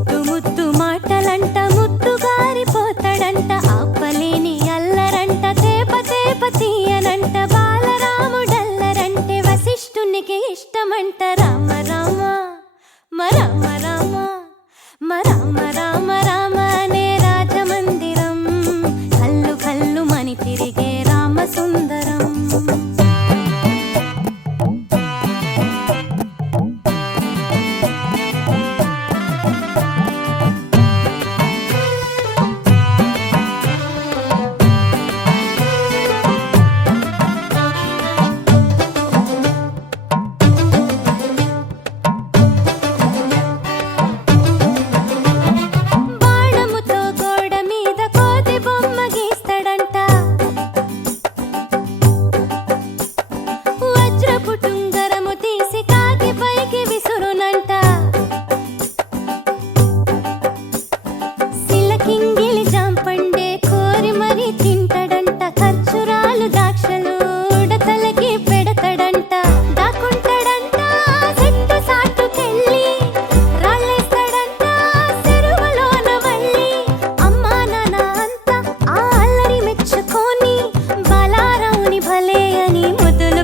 ముద్దు ముద్దు మాటలంట ముద్దు గారిపోతాడంట ఆపలేని అల్లరంట తేప తేప తీయనంట బాలరాముడల్లరంటే వశిష్ఠునికి ఇష్టమంట రామ రామ రామ రామ రామ రామ రామ అనే రాజమందిరం కల్లు కల్లు మని తిరిగే రామ సుందరం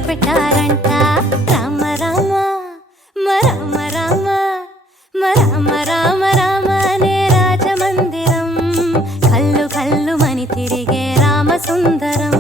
పెట్టారంట రామ రామ రామ రామ రామ రామ రామ అనే రాజమందిరం కల్లు కల్లు మని తిరిగే రామ సుందరం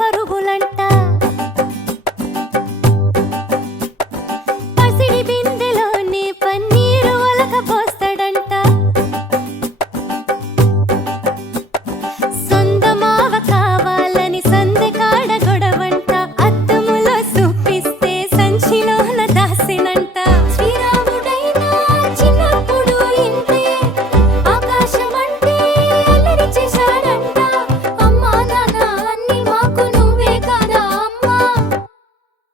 పరుగులంట పసిడి బిందెలోని పన్నీరు ఒలక పోస్తాడంట సొందమావ కావాలని సందె కాడ గొడవంట అద్దములో చూపిస్తే సంచిలోన దాసినంట శ్రీరాముడైనా చిన్నప్పుడు ఇంతే ఆకాశం అంటే అల్లరి చేశాడంట అమ్మా నాన్న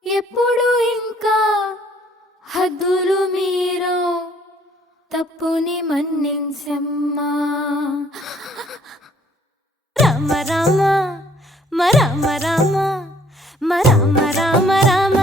ఎప్పుడు ఇంకా హద్దులు మీరో తప్పుని మన్నించమ్మా రామ రామ రామ రామ రామ రామ రామ